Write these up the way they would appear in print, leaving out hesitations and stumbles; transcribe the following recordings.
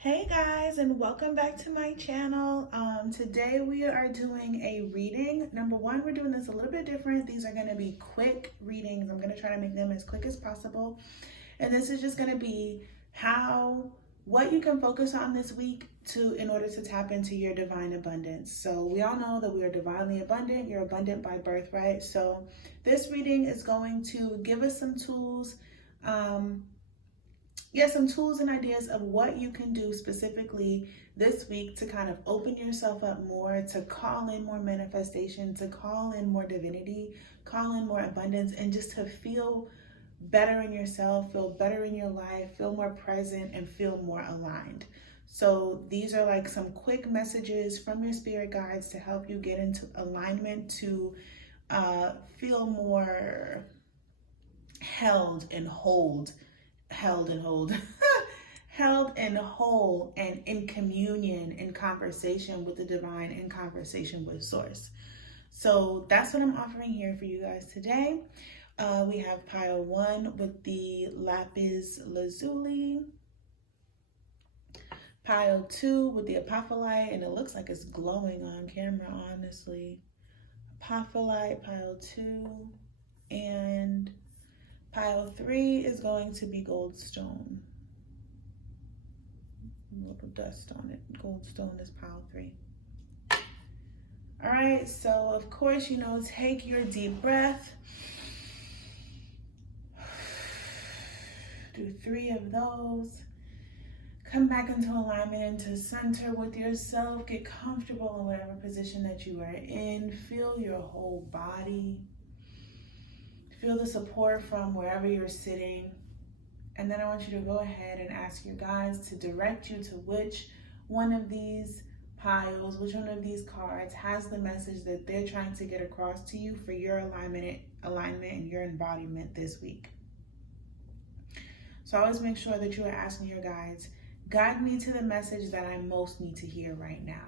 Hey guys, and welcome back to my channel. Today we are doing a reading. Number one, we're doing this a little bit different. These are going to be quick readings. I'm going to try to make them as quick as possible. And this is just going to be what you can focus on this week in order to tap into your divine abundance. So we all know that we are divinely abundant. You're abundant by birthright. So this reading is going to give us some tools, some tools and ideas of what you can do specifically this week to kind of open yourself up more, to call in more manifestation, to call in more divinity, call in more abundance, and just to feel better in yourself, feel better in your life, feel more present, and feel more aligned. So these are like some quick messages from your spirit guides to help you get into alignment, to feel more held and whole and in communion, in conversation with the divine, in conversation with source. So that's what I'm offering here for you guys today. We have pile 1 with the lapis lazuli, pile 2 with the apophyllite, and it looks like it's glowing on camera, honestly. Apophyllite, pile 2, and pile 3 is going to be goldstone. A little dust on it. Goldstone is pile 3. All right, so of course, take your deep breath. Do 3 of those. Come back into alignment, into center with yourself. Get comfortable in whatever position that you are in. Feel your whole body. Feel the support from wherever you're sitting. And then I want you to go ahead and ask your guides to direct you to which one of these piles, which one of these cards has the message that they're trying to get across to you for your alignment and your embodiment this week. So always make sure that you are asking your guides, guide me to the message that I most need to hear right now.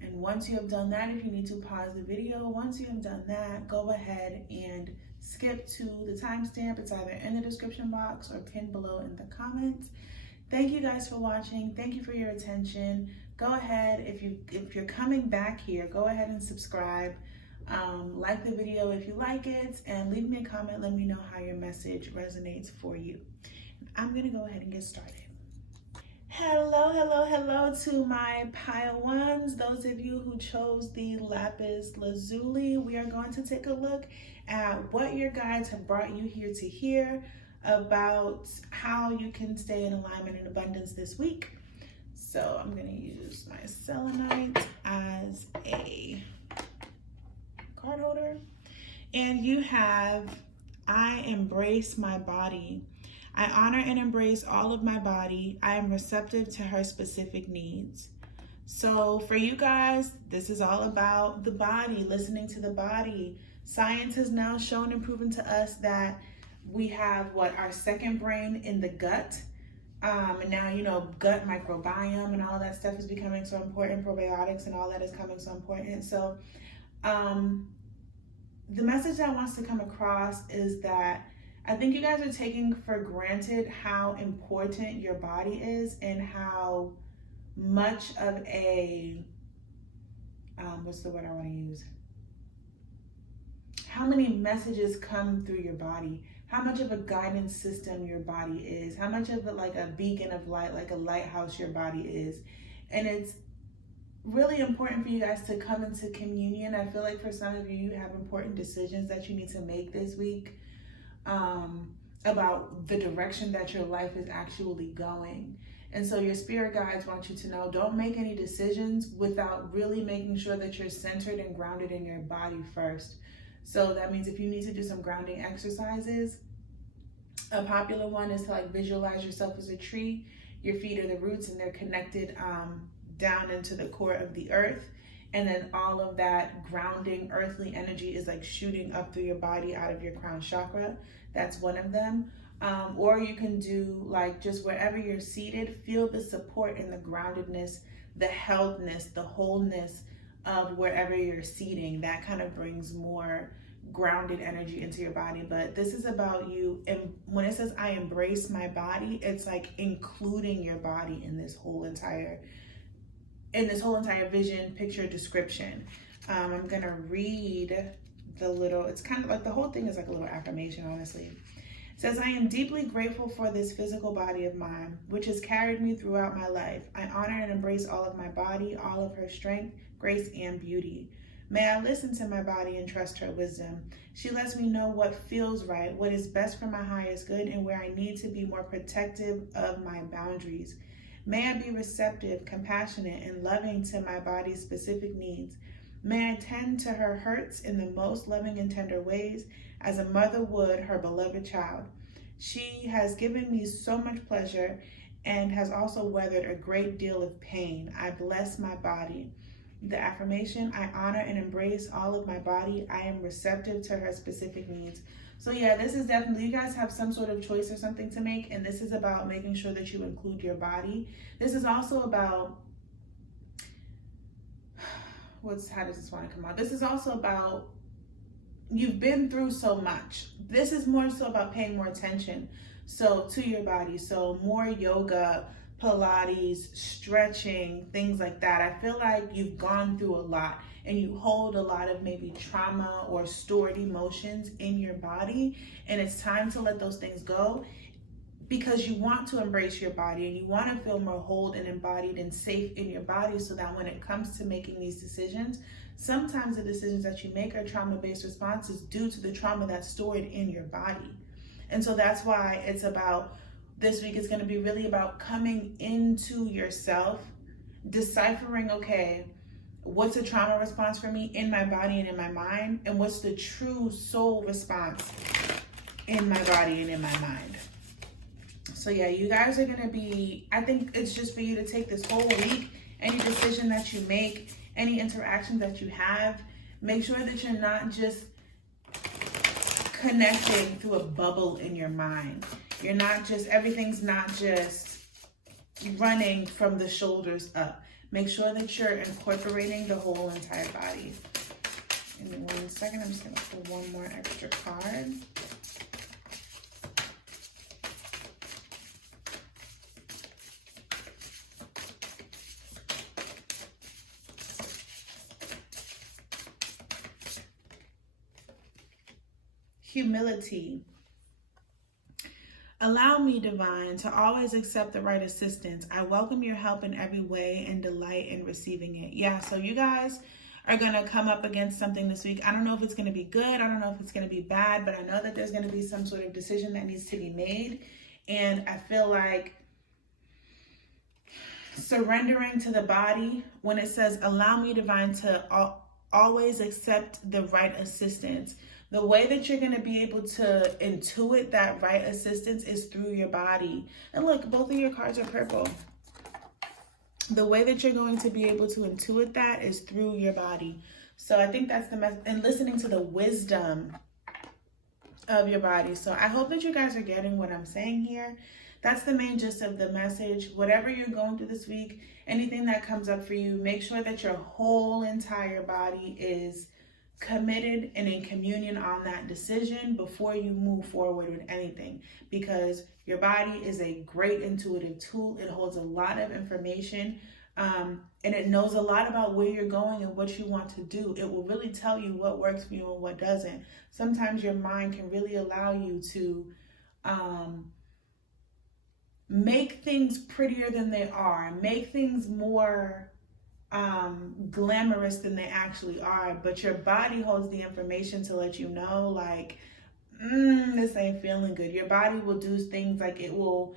And once you have done that, if you need to pause the video, once you have done that, go ahead and skip to the timestamp. It's either in the description box or pinned below in the comments. Thank you guys for watching. Thank you for your attention. Go ahead, if you're coming back here, go ahead and subscribe. Like the video if you like it, and leave me a comment. Let me know how your message resonates for you. I'm gonna go ahead and get started. Hello to my pile 1s. Those of you who chose the lapis lazuli, we are going to take a look at what your guides have brought you here to hear about how you can stay in alignment and abundance this week. So I'm going to use my selenite as a card holder. And you have, I embrace my body. I honor and embrace all of my body. I am receptive to her specific needs. So for you guys, this is all about the body, listening to the body. Science has now shown and proven to us that we have our second brain in the gut. And now, gut microbiome and all that stuff is becoming so important. Probiotics and all that is coming so important. So the message that wants to come across is that I think you guys are taking for granted how important your body is and how much of a, what's the word I want to use? How many messages come through your body, how much of a guidance system your body is, how much of it like a beacon of light, like a lighthouse your body is. And it's really important for you guys to come into communion. I feel like for some of you, you have important decisions that you need to make this week. About the direction that your life is actually going. And so your spirit guides want you to know, don't make any decisions without really making sure that you're centered and grounded in your body first. So that means if you need to do some grounding exercises, a popular one is to visualize yourself as a tree. Your feet are the roots and they're connected down into the core of the earth. And then all of that grounding earthly energy is shooting up through your body out of your crown chakra. That's one of them. Or you can do just wherever you're seated, feel the support and the groundedness, the heldness, the wholeness of wherever you're seating. That kind of brings more grounded energy into your body. But this is about you. And when it says I embrace my body, it's like including your body in this whole entire vision, picture, description. I'm gonna read the little, it's kind of like the whole thing is like a little affirmation, honestly. It says, I am deeply grateful for this physical body of mine, which has carried me throughout my life. I honor and embrace all of my body, all of her strength, grace, and beauty. May I listen to my body and trust her wisdom. She lets me know what feels right, what is best for my highest good, and where I need to be more protective of my boundaries. May I be receptive, compassionate, and loving to my body's specific needs. May I tend to her hurts in the most loving and tender ways, as a mother would her beloved child. She has given me so much pleasure and has also weathered a great deal of pain. I bless my body. The affirmation, I honor and embrace all of my body. I am receptive to her specific needs. So yeah, this is definitely, you guys have some sort of choice or something to make, and this is about making sure that you include your body. This is also about, how does this want to come out? This is also about, you've been through so much. This is more so about paying more attention to your body. So more yoga, Pilates, stretching, things like that. I feel like you've gone through a lot and you hold a lot of maybe trauma or stored emotions in your body, and it's time to let those things go, because you want to embrace your body and you want to feel more whole and embodied and safe in your body, so that when it comes to making these decisions, sometimes the decisions that you make are trauma-based responses due to the trauma that's stored in your body. And so that's why it's about, this week is going to be really about coming into yourself, deciphering, okay, what's a trauma response for me in my body and in my mind, and what's the true soul response in my body and in my mind. So yeah, you guys are going to be, I think it's just for you to take this whole week, any decision that you make, any interaction that you have, make sure that you're not just connecting through a bubble in your mind. You're not just, everything's not just running from the shoulders up. Make sure that you're incorporating the whole entire body. Give me 1 second, I'm just gonna pull one more extra card. Humility. Allow me, divine, to always accept the right assistance. I welcome your help in every way and delight in receiving it. Yeah, so you guys are going to come up against something this week. I don't know if it's going to be good. I don't know if it's going to be bad, but I know that there's going to be some sort of decision that needs to be made. And I feel like surrendering to the body, when it says, allow me, divine, to always accept the right assistance. The way that you're going to be able to intuit that right assistance is through your body. And look, both of your cards are purple. The way that you're going to be able to intuit that is through your body. So I think that's the message, and listening to the wisdom of your body. So I hope that you guys are getting what I'm saying here. That's the main gist of the message. Whatever you're going through this week, anything that comes up for you, make sure that your whole entire body is committed and in communion on that decision before you move forward with anything, because your body is a great intuitive tool. It holds a lot of information, and it knows a lot about where you're going and what you want to do. It will really tell you what works for you and what doesn't. Sometimes your mind can really allow you to make things prettier than they are, make things more glamorous than they actually are, but your body holds the information to let you know, like, this ain't feeling good. Your body will do things like it will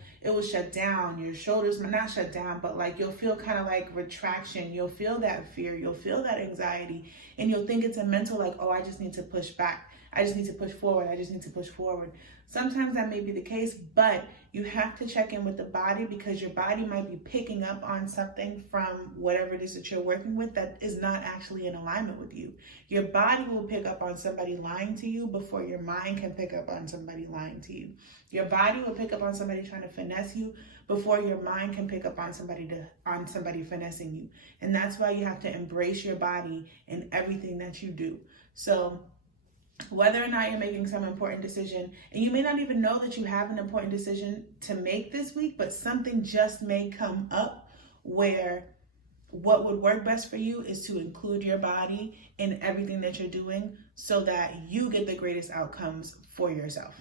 shut down. Your shoulders might not shut down, but like you'll feel kind of like retraction. You'll feel that fear. You'll feel that anxiety, and you'll think it's a mental, like, oh, I just need to push back. I just need to push forward. I just need to push forward. Sometimes that may be the case, but you have to check in with the body, because your body might be picking up on something from whatever it is that you're working with that is not actually in alignment with you. Your body will pick up on somebody lying to you before your mind can pick up on somebody lying to you. Your body will pick up on somebody trying to finesse you before your mind can pick up on somebody finessing you. And that's why you have to embrace your body in everything that you do. So whether or not you're making some important decision, and you may not even know that you have an important decision to make this week, but something just may come up where what would work best for you is to include your body in everything that you're doing so that you get the greatest outcomes for yourself.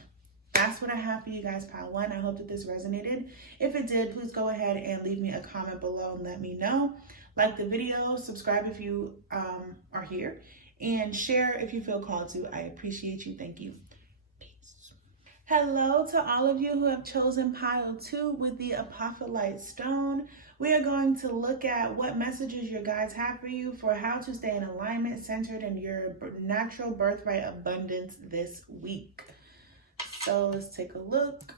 That's what I have for you guys, pile one. I hope that this resonated. If it did, please go ahead and leave me a comment below and let me know. Like the video, subscribe if you are here, and share if you feel called to. I appreciate you. Thank you. Peace. Hello to all of you who have chosen pile 2 with the Apophyllite stone. We are going to look at what messages your guides have for you for how to stay in alignment, centered in your natural birthright abundance this week. So let's take a look.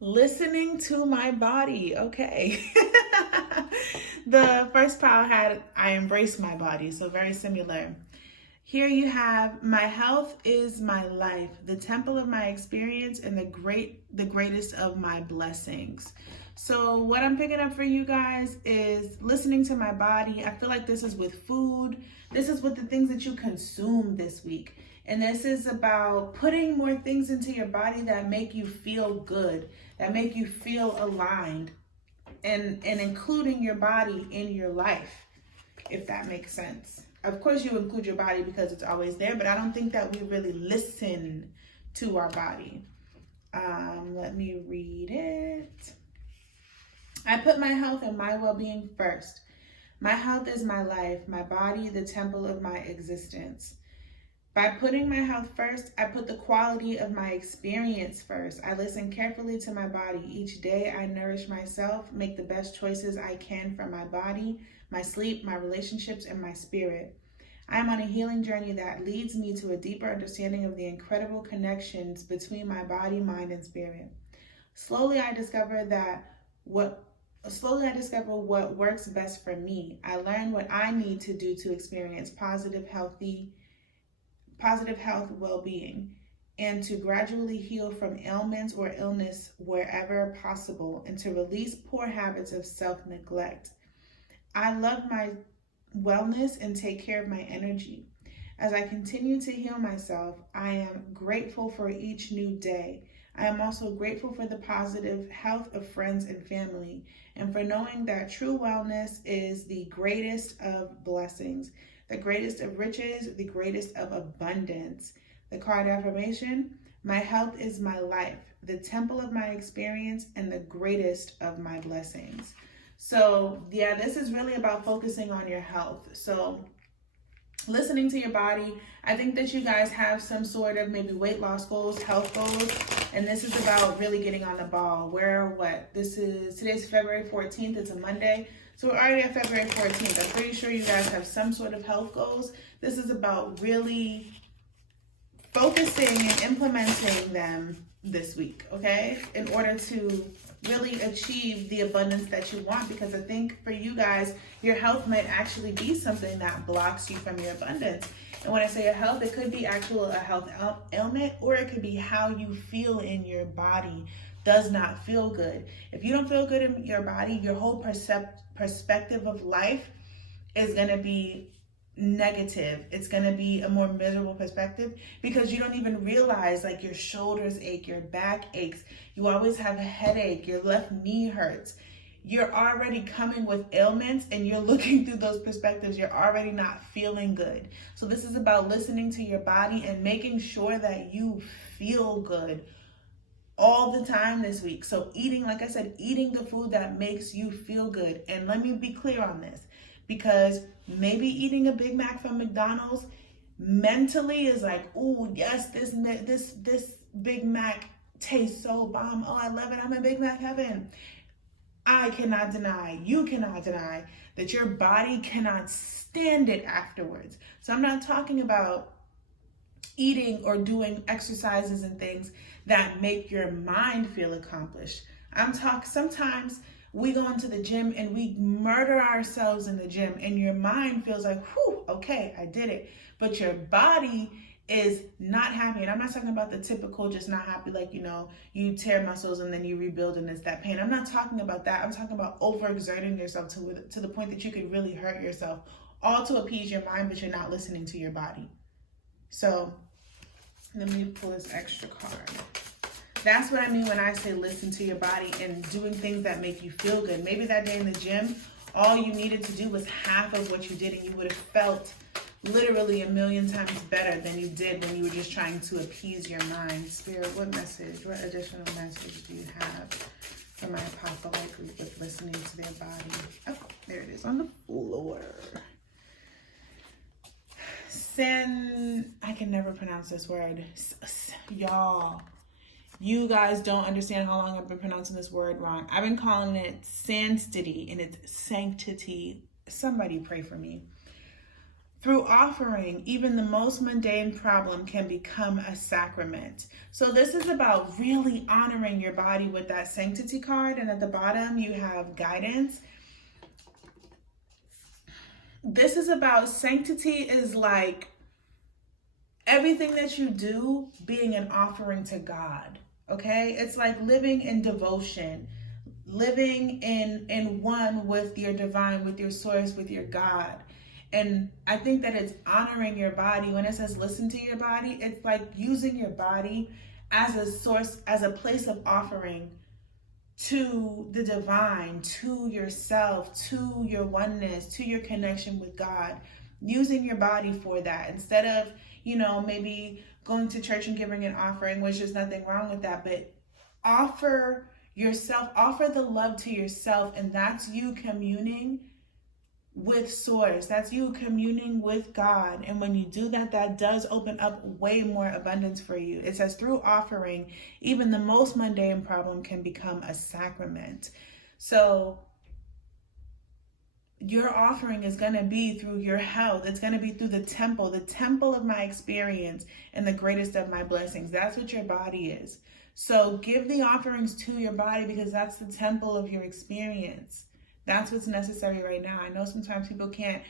Listening to my body. Okay. The first pile had I embrace my body, so very similar. Here you have my health is my life, the temple of my experience, and the greatest of my blessings. So what I'm picking up for you guys is listening to my body. I feel like this is with food. This is with the things that you consume this week. And this is about putting more things into your body that make you feel good, that make you feel aligned, and including your body in your life, if that makes sense. Of course, you include your body because it's always there, but I don't think that we really listen to our body. Let me read it. I put my health and my well-being first. My health is my life, my body, the temple of my existence. By putting my health first, I put the quality of my experience first. I listen carefully to my body. Each day I nourish myself, make the best choices I can for my body, my sleep, my relationships, and my spirit. I am on a healing journey that leads me to a deeper understanding of the incredible connections between my body, mind, and spirit. Slowly I discover what works best for me. I learn what I need to do to experience positive health, well-being, and to gradually heal from ailments or illness wherever possible, and to release poor habits of self-neglect. I love my wellness and take care of my energy. As I continue to heal myself, I am grateful for each new day. I am also grateful for the positive health of friends and family, and for knowing that true wellness is the greatest of blessings, the greatest of riches, the greatest of abundance. The card affirmation: my health is my life, the temple of my experience, and the greatest of my blessings. So yeah, this is really about focusing on your health. So listening to your body. I think that you guys have some sort of maybe weight loss goals, health goals, and this is about really getting on the ball. Today's February 14th, it's a Monday. So we're already at February 14th. I'm pretty sure you guys have some sort of health goals. This is about really focusing and implementing them this week, okay? In order to really achieve the abundance that you want, because I think for you guys, your health might actually be something that blocks you from your abundance. And when I say your health, it could be a health ailment, or it could be how you feel in your body does not feel good. If you don't feel good in your body, your whole perspective of life is going to be negative. It's going to be a more miserable perspective, because you don't even realize, like, your shoulders ache, your back aches, you always have a headache, your left knee hurts. You're already coming with ailments, and you're looking through those perspectives. You're already not feeling good. So this is about listening to your body and making sure that you feel good all the time this week. So eating, like I said, eating the food that makes you feel good. And let me be clear on this, because maybe eating a Big Mac from McDonald's mentally is like, oh yes, this Big Mac tastes so bomb. Oh, I love it. I'm in Big Mac heaven. I cannot deny, you cannot deny that your body cannot stand it afterwards. So I'm not talking about eating or doing exercises and things that make your mind feel accomplished. Sometimes we go into the gym and we murder ourselves in the gym, and your mind feels like, whew, okay, I did it. But your body is not happy. And I'm not talking about the typical just not happy, like, you tear muscles and then you rebuild and it's that pain. I'm not talking about that. I'm talking about overexerting yourself to the point that you could really hurt yourself, all to appease your mind, but you're not listening to your body. So let me pull this extra card. That's what I mean when I say listen to your body and doing things that make you feel good. Maybe that day in the gym, all you needed to do was half of what you did, and you would have felt literally a million times better than you did when you were just trying to appease your mind. Spirit, what additional message do you have for my apocalyptic group with listening to their body? Oh, there it is on the floor. I can never pronounce this word. Y'all, you guys don't understand how long I've been pronouncing this word wrong. I've been calling it sanctity, and it's sanctity. Somebody pray for me. Through offering, even the most mundane problem can become a sacrament. So this is about really honoring your body with that sanctity card. And at the bottom, you have guidance. This is about sanctity is like everything that you do being an offering to God. Okay? It's like living in devotion, living in one with your divine, with your source, with your God. And I think that it's honoring your body. When it says listen to your body, it's like using your body as a source, as a place of offering to the divine, to yourself, to your oneness, to your connection with God. Using your body for that instead of, maybe going to church and giving an offering, which is nothing wrong with that, but offer yourself, offer the love to yourself, and that's you communing with source. That's you communing with God. And when you do that, that does open up way more abundance for you. It says through offering, even the most mundane problem can become a sacrament. So your offering is going to be through your health. It's going to be through the temple of my experience and the greatest of my blessings. That's what your body is. So give the offerings to your body because that's the temple of your experience. That's what's necessary right now. I know sometimes people can't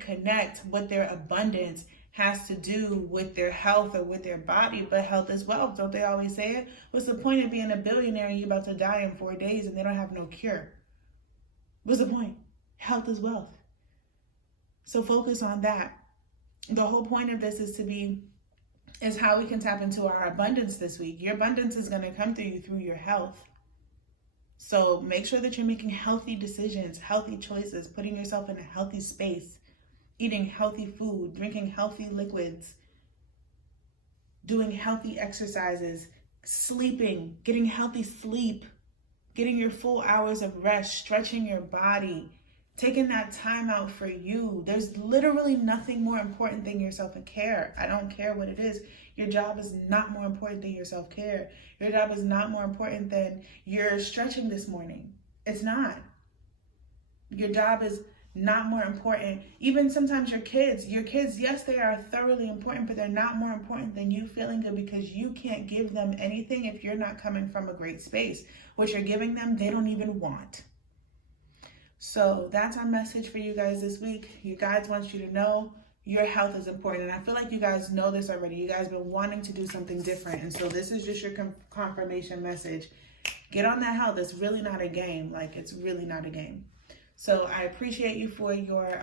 connect what their abundance has to do with their health or with their body, but health is wealth. Don't they always say it? What's the point of being a billionaire and you're about to die in 4 days and they don't have no cure? What's the point? Health is wealth. So focus on that. The whole point of this is how we can tap into our abundance this week. Your abundance is going to come through you through your health. So make sure that you're making healthy decisions, healthy choices, putting yourself in a healthy space, eating healthy food, drinking healthy liquids, doing healthy exercises, sleeping, getting healthy sleep, getting your full hours of rest, stretching your body, taking that time out for you. There's literally nothing more important than your self-care. I don't care what it is. Your job is not more important than your self-care. Your job is not more important than your stretching this morning. It's not. Your job is not more important. Even sometimes your kids, yes, they are thoroughly important, but they're not more important than you feeling good because you can't give them anything if you're not coming from a great space. What you're giving them, they don't even want. So that's our message for you guys this week. Your guides want you to know your health is important. And I feel like you guys know this already. You guys have been wanting to do something different. And so this is just your confirmation message. Get on that health. It's really not a game. It's really not a game. So I appreciate you for your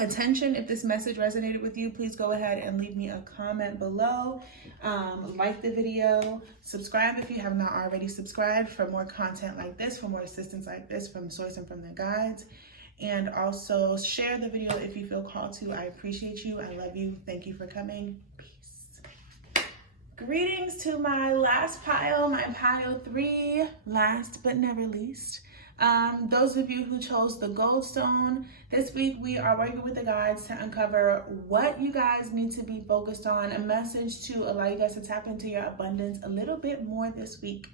attention. If this message resonated with you, please go ahead and leave me a comment below. Like the video, subscribe if you have not already subscribed for more content like this, for more assistance like this from Source and from the guides. And also share the video if you feel called to. I appreciate you. I love you. Thank you for coming. Peace. Greetings to my last pile, my pile 3, last but never least. Those of you who chose the Goldstone, this week we are working with the guides to uncover what you guys need to be focused on, a message to allow you guys to tap into your abundance a little bit more this week.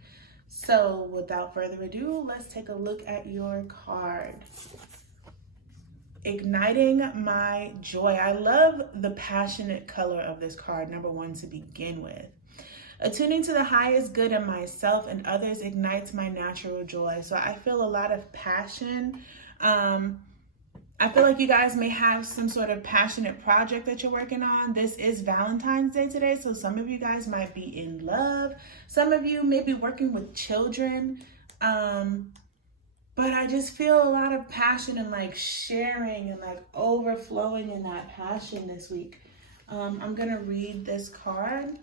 So without further ado, let's take a look at your card. Igniting my joy. I love the passionate color of this card, number 1 to begin with. Attuning to the highest good in myself and others ignites my natural joy. So I feel a lot of passion. I feel like you guys may have some sort of passionate project that you're working on. This is Valentine's Day today, so some of you guys might be in love. Some of you may be working with children. But I just feel a lot of passion and sharing and overflowing in that passion this week. I'm going to read this card,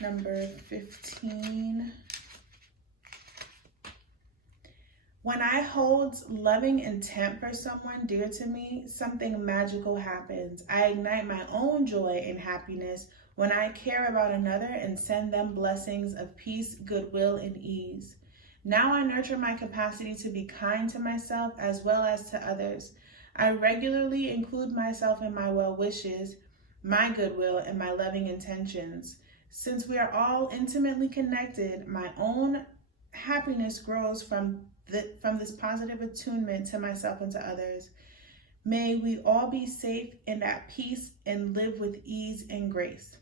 number 15. When I hold loving intent for someone dear to me, something magical happens. I ignite my own joy and happiness when I care about another and send them blessings of peace, goodwill, and ease. Now I nurture my capacity to be kind to myself as well as to others. I regularly include myself in my well wishes, my goodwill, and my loving intentions. Since we are all intimately connected, my own happiness grows from this positive attunement to myself and to others. May we all be safe and at peace and live with ease and grace.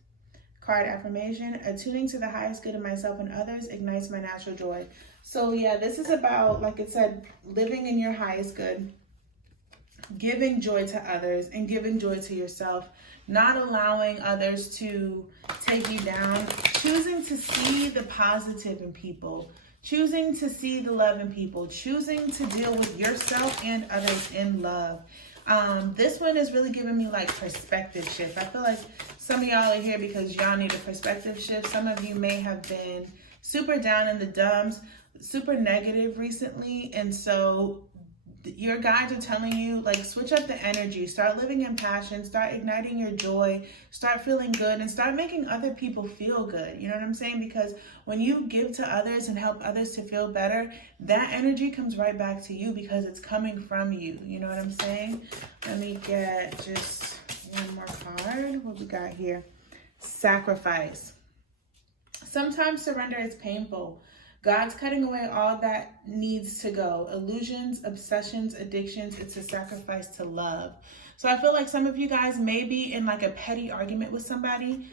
Card affirmation: attuning to the highest good of myself and others ignites my natural joy. So yeah, this is about, like it said, living in your highest good, giving joy to others and giving joy to yourself, not allowing others to take you down, choosing to see the positive in people, choosing to see the love in people, choosing to deal with yourself and others in love. This one is really giving me like perspective shift. I feel like some of y'all are here because y'all need a perspective shift. Some of you may have been super down in the dumps, super negative recently. And so your guides are telling you, like, switch up the energy, start living in passion, start igniting your joy, start feeling good, and start making other people feel good. You know what I'm saying? Because when you give to others and help others to feel better, that energy comes right back to you because it's coming from you. You know what I'm saying? Let me get just one more card. What we got here? Sacrifice. Sometimes surrender is painful. God's cutting away all that needs to go. Illusions, obsessions, addictions. It's a sacrifice to love. So I feel like some of you guys may be in like a petty argument with somebody.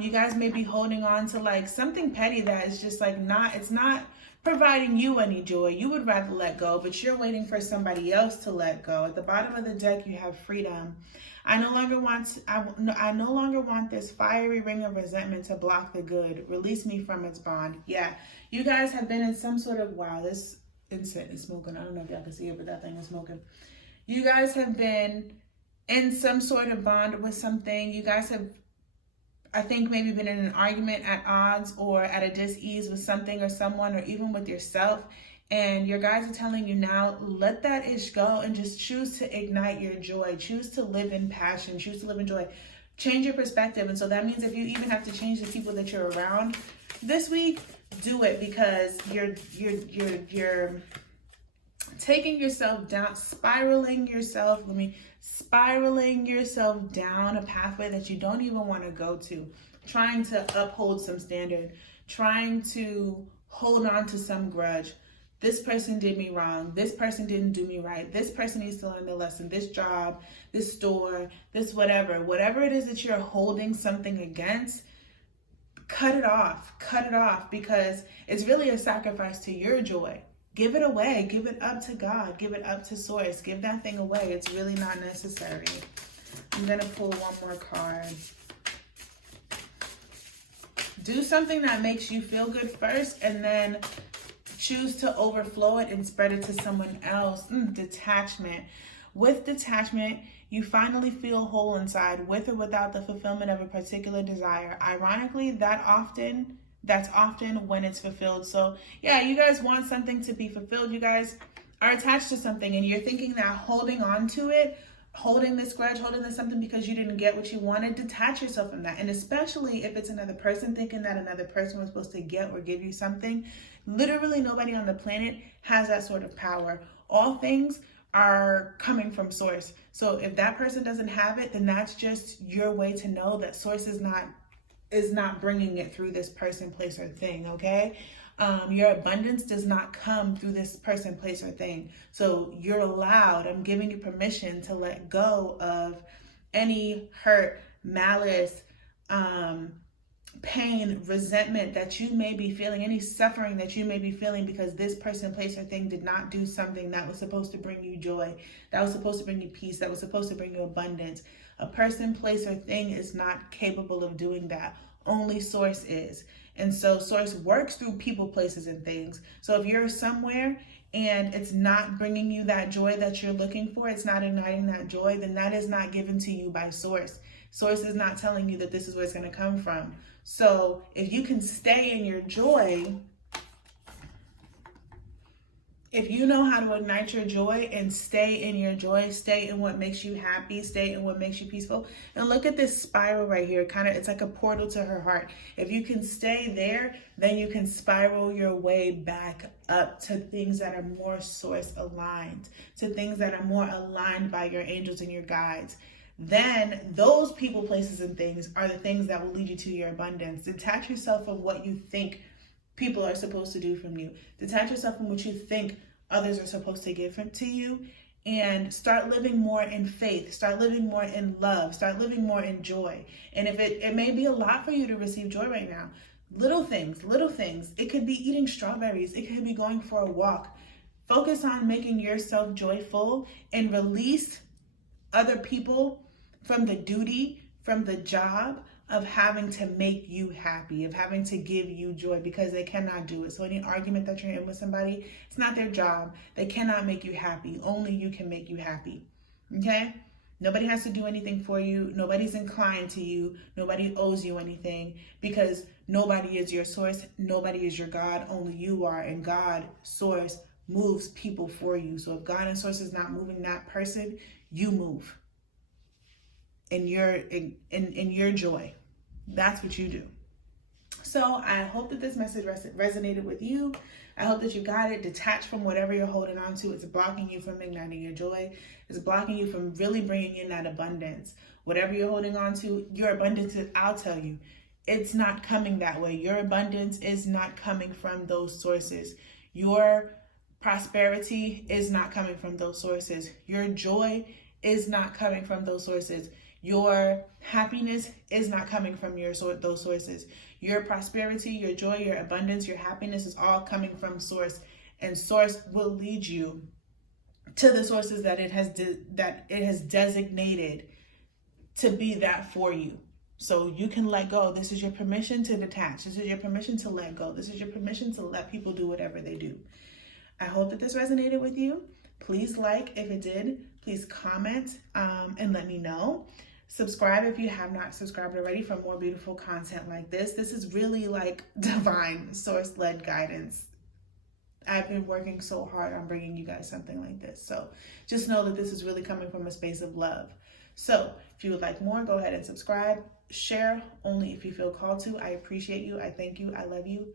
You guys may be holding on to like something petty that is just like it's not providing you any joy. You would rather let go, but you're waiting for somebody else to let go. At the bottom of the deck, you have freedom. I no longer want this fiery ring of resentment to block the good. Release me from its bond. Yeah, you guys have been in some sort of, wow, this incense is smoking. I don't know if y'all can see it, but that thing is smoking. You guys have been in some sort of bond with something. You guys have, I think, maybe been in an argument, at odds, or at a dis-ease with something or someone, or even with yourself. And your guides are telling you now, let that ish go and just choose to ignite your joy. Choose to live in passion. Choose to live in joy. Change your perspective. And so that means if you even have to change the people that you're around this week, do it, because you're taking yourself down, spiraling yourself down a pathway that you don't even want to go to, trying to uphold some standard, trying to hold on to some grudge. This person did me wrong. This person didn't do me right. This person needs to learn the lesson. This job, this store, this whatever it is that you're holding something against, cut it off, because it's really a sacrifice to your joy. Give it away. Give it up to God. Give it up to Source. Give that thing away. It's really not necessary. I'm going to pull one more card. Do something that makes you feel good first, and then choose to overflow it and spread it to someone else. Detachment. With detachment, you finally feel whole inside, with or without the fulfillment of a particular desire. Ironically, that's often when it's fulfilled. So yeah, you guys want something to be fulfilled. You guys are attached to something, and you're thinking that holding on to it, holding this grudge, holding this something because you didn't get what you wanted, detach yourself from that. And especially if it's another person, thinking that another person was supposed to get or give you something. Literally nobody on the planet has that sort of power. All things are coming from Source. So if that person doesn't have it, then that's just your way to know that Source is not bringing it through this person, place, or thing, okay? Your abundance does not come through this person, place, or thing. So you're allowed, I'm giving you permission to let go of any hurt, malice, pain, resentment that you may be feeling, any suffering that you may be feeling because this person, place, or thing did not do something that was supposed to bring you joy, that was supposed to bring you peace, that was supposed to bring you abundance. A person, place, or thing is not capable of doing that. Only Source is. And so source works through people, places, and things. So if you're somewhere and it's not bringing you that joy that you're looking for, it's not igniting that joy, then that is not given to you by source. Source is not telling you that this is where it's going to come from. So if you can stay in your joy, if you know how to ignite your joy and stay in your joy, stay in what makes you happy, stay in what makes you peaceful. And look at this spiral right here. It's like a portal to her heart. If you can stay there, then you can spiral your way back up to things that are more source aligned, to things that are more aligned by your angels and your guides. Then those people, places, and things are the things that will lead you to your abundance. Detach yourself from what you think people are supposed to do from you. Detach yourself from what you think others are supposed to give to you, and start living more in faith. Start living more in love. Start living more in joy. And if it may be a lot for you to receive joy right now, little things. It could be eating strawberries. It could be going for a walk. Focus on making yourself joyful and release other people from the duty, from the job of having to make you happy, of having to give you joy, because they cannot do it. So any argument that you're in with somebody, it's not their job. They cannot make you happy. Only you can make you happy. Okay? Nobody has to do anything for you. Nobody's inclined to you. Nobody owes you anything, because nobody is your source. Nobody is your God. Only you are. And God, source, moves people for you. So if God and source is not moving that person, you move in your joy. That's what you do. So I hope that this message resonated with you. I hope that you got it. Detach from whatever you're holding on to. It's blocking you from igniting your joy. It's blocking you from really bringing in that abundance. Whatever you're holding on to, your abundance, I'll tell you, it's not coming that way. Your abundance is not coming from those sources. Your prosperity is not coming from those sources. Your joy is not coming from those sources. Your happiness is not coming from those sources. Your prosperity, your joy, your abundance, your happiness is all coming from source, and source will lead you to the sources that it has designated to be that for you. So you can let go. This is your permission to detach. This is your permission to let go. This is your permission to let people do whatever they do. I hope that this resonated with you. Please like if it did. Please comment and let me know. Subscribe if you have not subscribed already for more beautiful content like this. This is really like divine source-led guidance. I've been working so hard on bringing you guys something like this. So just know that this is really coming from a space of love. So if you would like more, go ahead and subscribe. Share only if you feel called to. I appreciate you. I thank you. I love you.